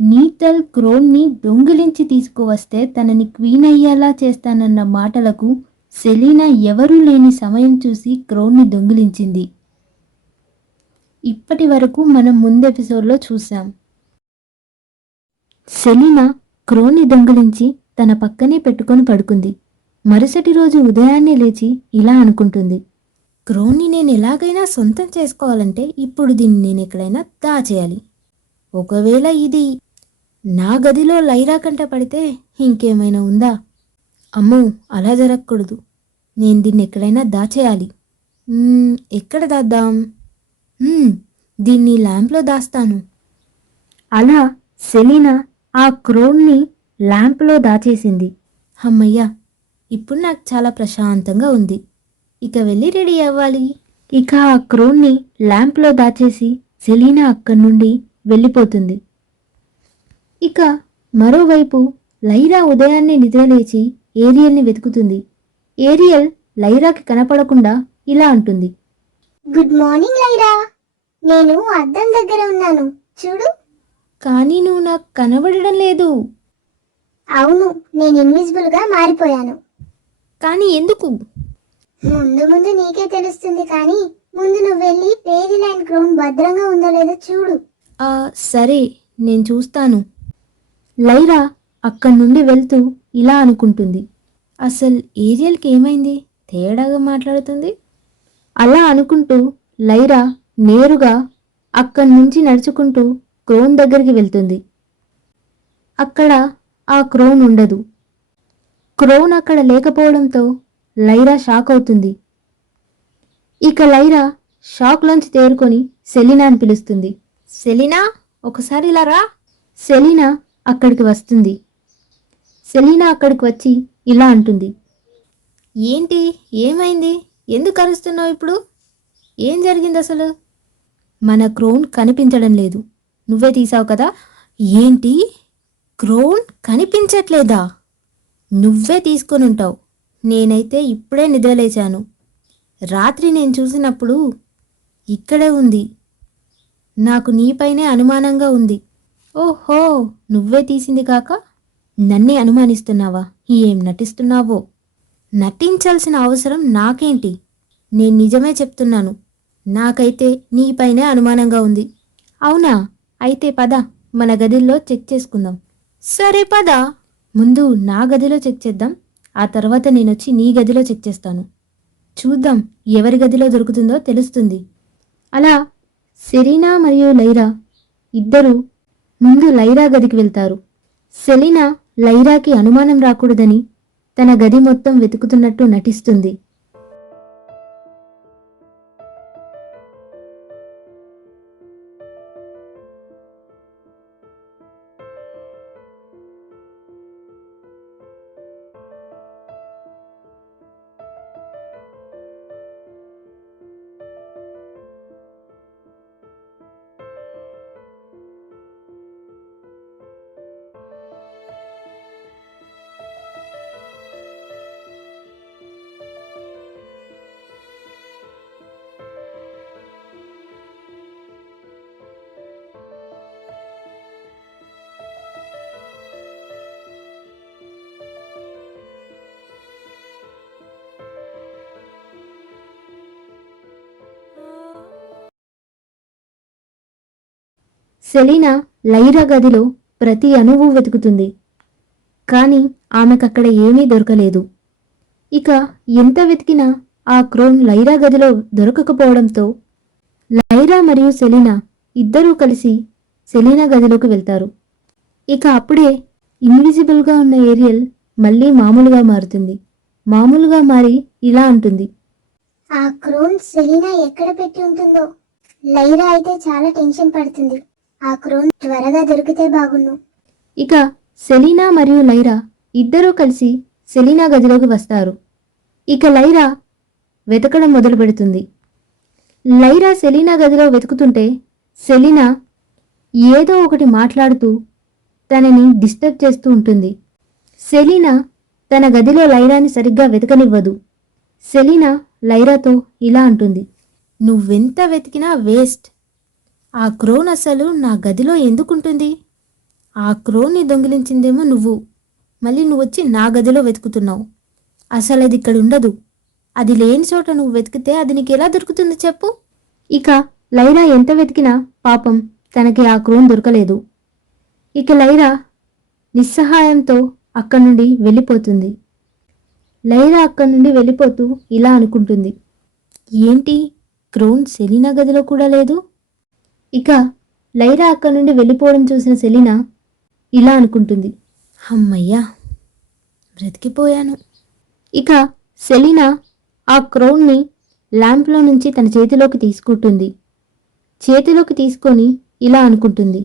నీతల్ క్రోన్ని దొంగిలించి తీసుకువస్తే తనని క్వీన్ అయ్యేలా చేస్తానన్న మాటలకు సెలీనా ఎవరూ లేని సమయం చూసి క్రోన్ని దొంగిలించింది. ఇప్పటి వరకు మనం ముందు ఎపిసోడ్లో చూసాం. సెలీనా క్రోన్ని దొంగిలించి తన పక్కనే పెట్టుకొని పడుకుంది. మరుసటి రోజు ఉదయాన్నే లేచి ఇలా అనుకుంటుంది, క్రోన్ని నేను ఎలాగైనా సొంతం చేసుకోవాలంటే ఇప్పుడు దీన్ని నేను ఎక్కడైనా దాచేయాలి. ఒకవేళ ఇది నా గదిలో లైరా కంట పడితే ఇంకేమైనా ఉందా? అమ్మో, అలా జరగకూడదు. నేను దీన్ని ఎక్కడైనా దాచేయాలి. ఎక్కడ దాద్దాం? దీన్ని ల్యాంప్లో దాస్తాను. అలా సెలీనా ఆ క్రోన్ని ల్యాంప్లో దాచేసింది. అమ్మయ్యా, ఇప్పుడు నాకు చాలా ప్రశాంతంగా ఉంది. ఇక వెళ్ళి రెడీ అవ్వాలి. ఇక ఆ క్రోన్ని ల్యాంప్లో దాచేసి సెలీనా అక్కడి నుండి వెళ్ళిపోతుంది. ఇక మరోవైపు లైరా ఉదయాన్నే నిద్రలేచి ఏరియల్ని వెతుకుతుంది. ఏరియల్ లైరాకి కనపడకుండా ఇలా అంటుంది, గుడ్ మార్నింగ్ లైరా, నేను అద్దం దగ్గర ఉన్నాను, చూడు. కానీ నువ్వు నాకు కనబడడం లేదు. అవును, నేను ఇన్విజిబుల్ గా మారిపోయాను. కానీ ఎందుకు? ముందు ముందు నీకే తెలుస్తుంది, కానీ ముందు నువ్వు వెళ్ళి పేరీ లైన్ క్రౌన్ భద్రంగా ఉందో లేదో చూడు. సరే, నేను చూస్తాను. లైరా అక్కడి నుండి వెళ్తూ ఇలా అనుకుంటుంది, అసలు ఏరియల్కి ఏమైంది? తేడాగా మాట్లాడుతుంది. అలా అనుకుంటూ లైరా నేరుగా అక్కడి నుంచి నడుచుకుంటూ క్రోన్ దగ్గరికి వెళ్తుంది. అక్కడ ఆ క్రోన్ ఉండదు. క్రోన్ అక్కడ లేకపోవడంతో లైరా షాక్ అవుతుంది. ఇక లైరా షాక్లోంచి తేరుకొని సెలీనాని పిలుస్తుంది. సెలీనా, ఒకసారి ఇలా రా. సెలీనా అక్కడికి వస్తుంది. సెలీనా అక్కడికి వచ్చి ఇలా అంటుంది, ఏంటి, ఏమైంది? ఎందుకు అరుస్తున్నావు ఇప్పుడు? ఏం జరిగింది అసలు? మన క్రోన్ కనిపించడం లేదు. నువ్వే తీసావు కదా? ఏంటి, క్రోన్ కనిపించట్లేదా? నువ్వే తీసుకొని ఉంటావు. నేనైతే ఇప్పుడే నిద్రలేచాను. రాత్రి నేను చూసినప్పుడు ఇక్కడే ఉంది. నాకు నీపైనే అనుమానంగా ఉంది. ఓహో, నువ్వే తీసింది కాక నన్నే అనుమానిస్తున్నావా? ఏం నటిస్తున్నావో? నటించాల్సిన అవసరం నాకేంటి? నేను నిజమే చెప్తున్నాను. నాకైతే నీపైనే అనుమానంగా ఉంది. అవునా? అయితే పద, మన గదిలో చెక్ చేసుకుందాం. సరే పద. ముందు నా గదిలో చెక్ చేద్దాం. ఆ తర్వాత నేనొచ్చి నీ గదిలో చెక్ చేస్తాను. చూద్దాం ఎవరి గదిలో దొరుకుతుందో తెలుస్తుంది. అలా సెలీనా మరియు లైరా ఇద్దరూ ముందు లైరా గదికి వెళ్తారు. సెలీనా లైరాకి అనుమానం రాకూడదని తన గది మొత్తం వెతుకుతున్నట్టు నటిస్తుంది. సెలీనా లైరా గదిలో ప్రతి అణువు వెతుకుతుంది. కానీ ఆమెకక్కడ ఏమీ దొరకలేదు. ఇక ఎంత వెతికినా ఆ క్రోన్ లైరా గదిలో దొరకకపోవడంతో లైరా మరియు సెలీనా ఇద్దరూ కలిసి సెలీనా గదిలోకి వెళ్తారు. ఇక అప్పుడే ఇన్విజిబుల్గా ఉన్న ఏరియల్ మళ్ళీ మామూలుగా మారుతుంది. మామూలుగా మారి ఇలా అంటుంది, ఆ క్రోన్ సెలీనా ఎక్కడ పెట్టి ఉంటుందో. లైరా అయితే చాలా టెన్షన్ పడుతుంది. ఆ క్రోన్ త్వరగా దొరికితే బాగున్ను. ఇక సెలీనా మరియు లైరా ఇద్దరూ కలిసి సెలీనా గదిలోకి వస్తారు. ఇక లైరా వెతకడం మొదలు పెడుతుంది. లైరా సెలీనా గదిలో వెతుకుతుంటే సెలీనా ఏదో ఒకటి మాట్లాడుతూ తనని డిస్టర్బ్ చేస్తూ ఉంటుంది. సెలీనా తన గదిలో లైరాని సరిగ్గా వెతకనివ్వదు. సెలీనా లైరాతో ఇలా అంటుంది, నువ్వెంత వెతికినా వేస్ట్. ఆ క్రోన్ అసలు నా గదిలో ఎందుకుంటుంది? ఆ క్రోన్ని దొంగిలించిందేమో నువ్వు. మళ్ళీ నువ్వు వచ్చి నా గదిలో వెతుకుతున్నావు. అసలు అది ఇక్కడ ఉండదు. అది లేని చోట నువ్వు వెతికితే అది నీకు ఎలా దొరుకుతుంది చెప్పు? ఇక లైరా ఎంత వెతికినా పాపం తనకి ఆ క్రోన్ దొరకలేదు. ఇక లైరా నిస్సహాయంతో అక్కడి నుండి వెళ్ళిపోతుంది. లైరా అక్కడి నుండి వెళ్ళిపోతూ ఇలా అనుకుంటుంది, ఏంటి క్రోన్ సెలీనా గదిలో కూడా లేదు? ఇక లైరా అక్కడి నుండి వెళ్ళిపోవడం చూసిన సెలీనా ఇలా అనుకుంటుంది, అమ్మయ్యా బ్రతికిపోయాను. ఇక సెలీనా ఆ క్రౌన్ని ల్యాంప్లో నుంచి తన చేతిలోకి తీసుకుంటుంది. చేతిలోకి తీసుకొని ఇలా అనుకుంటుంది,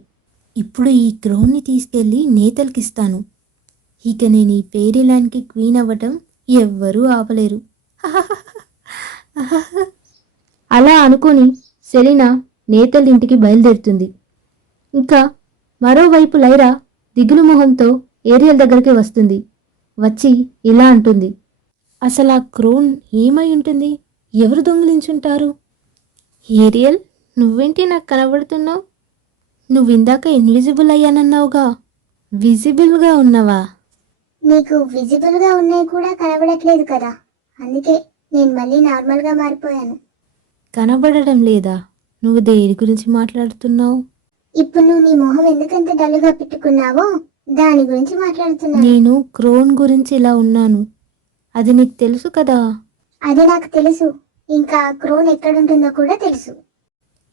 ఇప్పుడు ఈ క్రౌన్ని తీసుకెళ్ళి నేతలకిస్తాను. ఇక నేను ఈ ఫెయిరీల్యాండ్కి క్వీన్ అవ్వటం ఎవ్వరూ ఆపలేరు. అలా అనుకొని సెలీనా నేతల ఇంటికి బయలుదేరుతుంది. ఇంకా మరోవైపు లైరా దిగులు మొహంతో ఏరియల్ దగ్గరికి వస్తుంది. వచ్చి ఇలా అంటుంది, అసలు ఆ క్రోన్ ఏమై ఉంటుంది? ఎవరు దొంగిలించుంటారు? ఏరియల్, నువ్వేంటి నాకు కనబడుతున్నావు? నువ్విందాక ఇన్విజిబుల్ అయ్యానన్నావుగా, విజిబుల్గా ఉన్నావా? నీకు విజిబుల్ గా ఉన్నాయి కూడా కనబడట్లేదు కదా, అందుకే నేను మళ్ళీ నార్మల్ గా మారిపోయాను. కనబడడం లేదా? నువ్వు దేని గురించి మాట్లాడుతున్నావు? ఇప్పుడు నువ్వు నీ మొహం ఎందుకంత డల్లుగా పెట్టుకున్నావో దాని గురించి మాట్లాడుతున్నాను. నేను క్రోన్ గురించి ఇలా ఉన్నాను, అది నీకు తెలుసు కదా. అది నాకు తెలుసు, ఇంకా ఆ క్రోన్ ఎక్కడుంటుందో కూడా తెలుసు.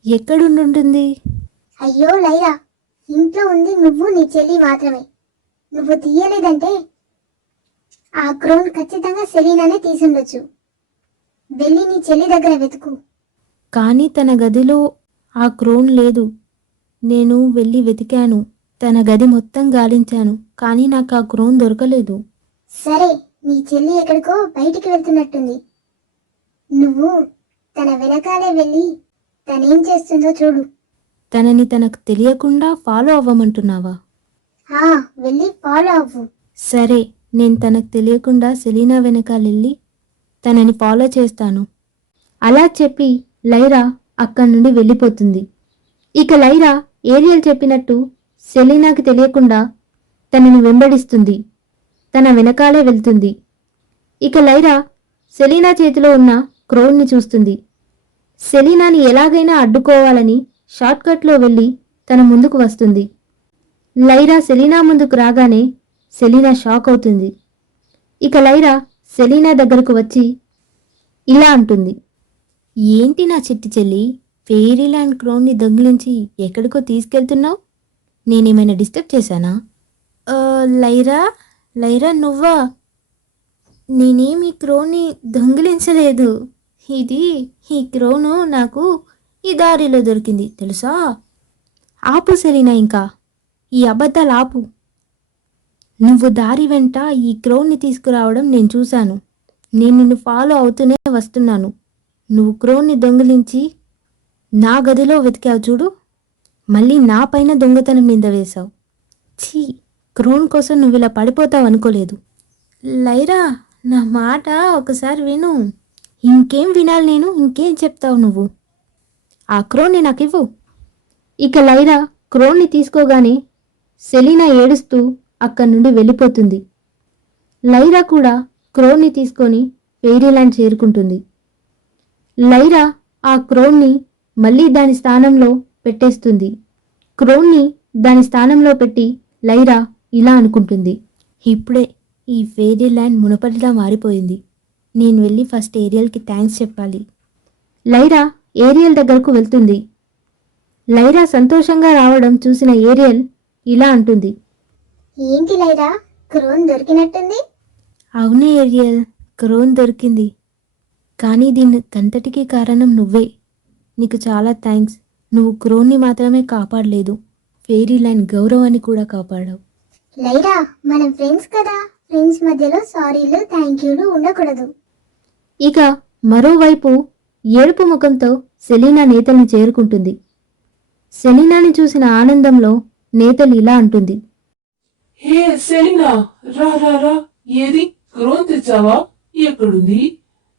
ఎక్కడుంటుంది? అయ్యో లైరా, ఇంట్లో ఉంది నువ్వు నీ చెల్లి మాత్రమే. నువ్వు తీయలేదంటే ఆ క్రోన్ ఖచ్చితంగా సెలీనానే తీసుండొచ్చు. వెళ్ళి నీ చెల్లి దగ్గర వెతుకు. కానీ తన గదిలో ఆ క్రోన్ లేదు. నేను వెళ్ళి వెతికాను, తన గది మొత్తం గాలించాను, కానీ నాకు ఆ క్రోన్ దొరకలేదు. సరే, నీ చెల్లి ఎక్కడికో బయటికి వెళ్తున్నట్టుంది. నువ్వు తన వెనకాలే వెళ్ళి తనేం చేస్తుందో చూడు. తనని తనకు తెలియకుండా ఫాలో అవ్వమంటున్నావా? వెళ్ళి ఫాలో అవ్వు. సరే, నేను తనకు తెలియకుండా సెలీనా వెనకాలెళ్ళి తనని ఫాలో చేస్తాను. అలా చెప్పి లైరా అక్కడి నుండి వెళ్ళిపోతుంది. ఇక లైరా ఏరియల్ చెప్పినట్టు సెలీనాకి తెలియకుండా తనని వెంబడిస్తుంది. తన వెనకాలే వెళ్తుంది. ఇక లైరా సెలీనా చేతిలో ఉన్న క్రోన్ని చూస్తుంది. సెలీనాని ఎలాగైనా అడ్డుకోవాలని షార్ట్కట్లో వెళ్ళి తన ముందుకు వస్తుంది. లైరా సెలీనా ముందుకు రాగానే సెలీనా షాక్ అవుతుంది. ఇక లైరా సెలీనా దగ్గరకు వచ్చి ఇలా అంటుంది, ఏంటి నా చిట్టి చెల్లి, ఫెయిరీల్యాండ్ క్రోన్ని దొంగిలించి ఎక్కడికో తీసుకెళ్తున్నావు? నేనేమైనా డిస్టర్బ్ చేశానా? లైరా, లైరా నువ్వా? నేనేమి క్రోన్ని దొంగిలించలేదు. ఈ క్రోను నాకు ఈ దారిలో దొరికింది తెలుసా? ఆపు సెలీనా, ఇంకా ఈ అబద్ధాలు ఆపు. నువ్వు దారి వెంట ఈ క్రోన్ని తీసుకురావడం నేను చూశాను. నేను నిన్ను ఫాలో అవుతూనే వస్తున్నాను. నువ్వు క్రోన్ని దొంగిలించి నా గదిలో వెతికావు చూడు, మళ్ళీ నా పైన దొంగతనం నింద వేశావు. ఛీ, క్రోన్ కోసం నువ్వు ఇలా పడిపోతావు అనుకోలేదు. లైరా, నా మాట ఒకసారి విను. ఇంకేం వినాలి నేను? ఇంకేం చెప్తావు నువ్వు? ఆ క్రోన్ని నాకు ఇవ్వు. ఇక లైరా క్రోన్ని తీసుకోగానే సెలీనా ఏడుస్తూ అక్కడి నుండి వెళ్ళిపోతుంది. లైరా కూడా క్రోన్ని తీసుకొని ఫెయిరీల్యాండ్ చేరుకుంటుంది. లైరా ఆ క్రోన్ని మళ్ళీ దాని స్థానంలో పెట్టేస్తుంది. క్రోన్ని దాని స్థానంలో పెట్టి లైరా ఇలా అనుకుంటుంది, ఇప్పుడే ఈ ఫెయిరీల్యాండ్ మునపటిలా మారిపోయింది. నేను వెళ్ళి ఫస్ట్ ఏరియల్కి థ్యాంక్స్ చెప్పాలి. లైరా ఏరియల్ దగ్గరకు వెళ్తుంది. లైరా సంతోషంగా రావడం చూసిన ఏరియల్ ఇలా అంటుంది, ఏంటి లైరా, క్రోన్ దొరికినట్టుంది? అవునే ఏరియల్, క్రోన్ దొరికింది. కానీ దీనికంతటికీ కారణం నువ్వే. నీకు చాలా థ్యాంక్స్. నువ్వు క్రోన్ని మాత్రమే కాపాడలేదు, ఫెయిరీల్యాండ్ గౌరవాన్ని కూడా కాపాడావు. లైరా, మనం ఫ్రెండ్స్ కదా, ఫ్రెండ్స్ మధ్యలో సారీలు థ్యాంక్ యూలు ఉండకూడదు. ఇక మరోవైపు ఏడుపు ముఖంతో సెలీనా నేతల్ని చేరుకుంటుంది. సెలీనాని చూసిన ఆనందంలో నేతలు ఇలా అంటుంది, హే సెలీనా, రా రా రా, ఏది క్రోన్ తెచ్చావా? ఎక్కడుంది?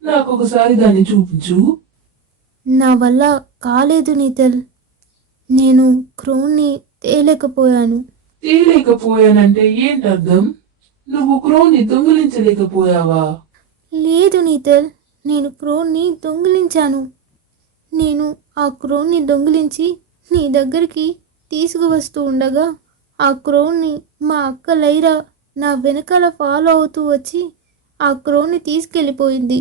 నాకు ఒకసారి దాన్ని చూపించు. నా వల్ల కాలేదు నీతల్, నేను క్రోన్ని తేలేకపోయాను. తేలేకపోయానంటే ఏంటర్థం? నువ్వు క్రోన్ని దొంగిలించలేకపోయావా? లేదు నీతల్, నేను క్రోన్ని దొంగిలించాను. నేను ఆ క్రోన్ని దొంగిలించి నీ దగ్గరికి తీసుకువస్తూ ఉండగా ఆ క్రోన్ని మా అక్క లైరా నా వెనకాల ఫాలో అవుతూ వచ్చి ఆ క్రోన్ని తీసుకెళ్ళిపోయింది.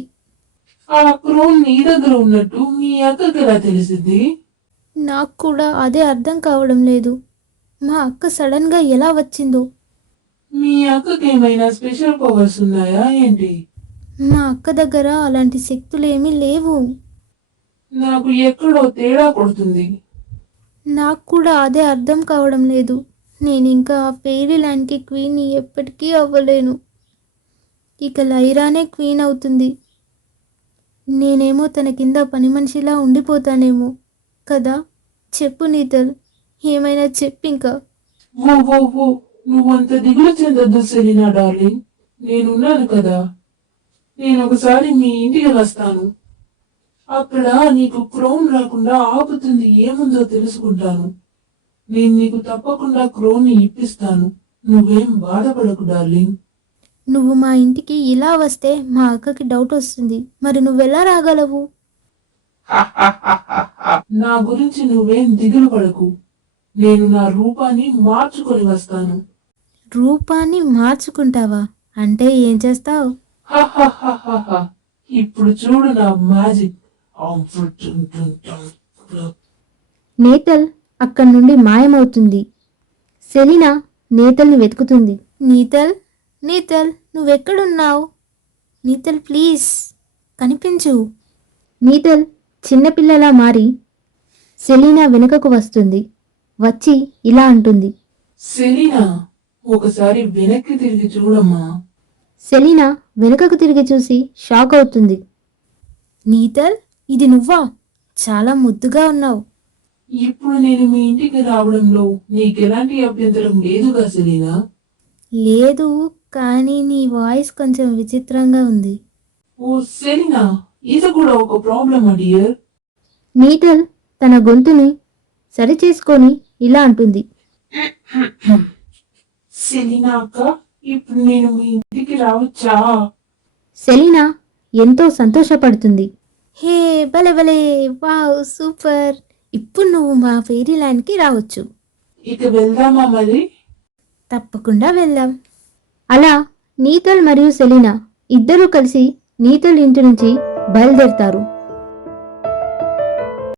ఆ క్రోన్ నీ దగ్గర ఉన్నట్టు మీ అక్కకి ఎలా తెలిసింది? నాకు కూడా అదే అర్థం కావడం లేదు. మా అక్క సడన్గా ఎలా వచ్చిందో. మీ అక్కకి ఏమైనా స్పెషల్ పవర్స్ ఉన్నాయా ఏంటి? మా అక్క దగ్గర అలాంటి శక్తులు ఏమీ లేవు. నాకు ఎక్కడో తేడా కొడుతుంది. నాకు కూడా అదే అర్థం కావడం లేదు. నేను ఇంకా ఆ ఫెయిరీ ల్యాండ్కి క్వీన్ ఎప్పటికీ అవ్వలేను. ఇక లైరానే క్వీన్ అవుతుంది. నేనేమో తన కింద పని మనిషిలా ఉండిపోతానేమో కదా. చెప్పు నీతల్, ఏమైనా చెప్పింకా. ఓ ఓ ఓ, నువ్వంత దిగులు చెందొద్దు సెలీనా డార్లింగ్. నేనున్నాను కదా. నేను ఒకసారి మీ ఇంటికి వస్తాను. అక్కడ నీకు క్రోన్ రాకుండా ఆపుతుంది ఏముందో తెలుసుకుంటాను. నేను నీకు తప్పకుండా క్రోన్ని ఇప్పిస్తాను. నువ్వేం బాధపడకు డార్లింగ్. నువ్వు మా ఇంటికి ఇలా వస్తే మా అక్కకి డౌట్ వస్తుంది. మరి నువ్వెలా రాగలవు? నా గురించి నువ్వేం దిగులు పడకు. నేను నా రూపాన్ని మార్చుకొని వస్తాను. రూపాన్ని మార్చుకుంటావా? అంటే ఏం చేస్తావు? హహహహహ. ఇప్పుడు చూడు నా మ్యాజిక్. నేతల్ అక్కడి నుండి మాయమవుతుంది. సెలీనా నేతల్ని వెతుకుతుంది. నీతల్, నీతల్, నువ్వెక్కడున్నావు? నీతల్ ప్లీజ్ కనిపించు. నీతల్ చిన్నపిల్లలా మారి సెలీనా వెనుకకు వస్తుంది. వచ్చి ఇలా అంటుంది. సెలీనా, ఒకసారి వెనక్కి తిరిగి చూడమ్మా. సెలీనా వెనుకకు తిరిగి చూసి షాక్ అవుతుంది. నీతల్, ఇది నువ్వా? చాలా ముద్దుగా ఉన్నావు. ఇప్పుడు నేను మీ ఇంటికి రావడంలో నీకెలాంటి అభ్యంతరం లేదుగా సెలీనా? లేదు, కానీ నీ వాయిస్ కొంచెం విచిత్రంగా ఉంది. ఓ సెలీనా, ఇది కూడా ఒక ప్రాబ్లమా డియర్? నీతల్ తన గొంతుని సరిచేసుకొని ఇలా అంటుంది. సెలీనా అక్క, ఇప్పుడు నేను మీ ఇంటికి రావచ్చా? సెలీనా ఎంతో సంతోషపడుతుంది. హే భలే భలే, వావ్ సూపర్, ఇప్పుడు నువ్వు మా ఫెయిరీ ల్యాండ్కి రావచ్చు. ఇక వెళ్దామా మరి? తప్పకుండా వెళ్దాం. అలా నీతల్ మరియు సెలీనా ఇద్దరూ కలిసి నీతల్ ఇంటి నుంచి బయలుదేరుతారు.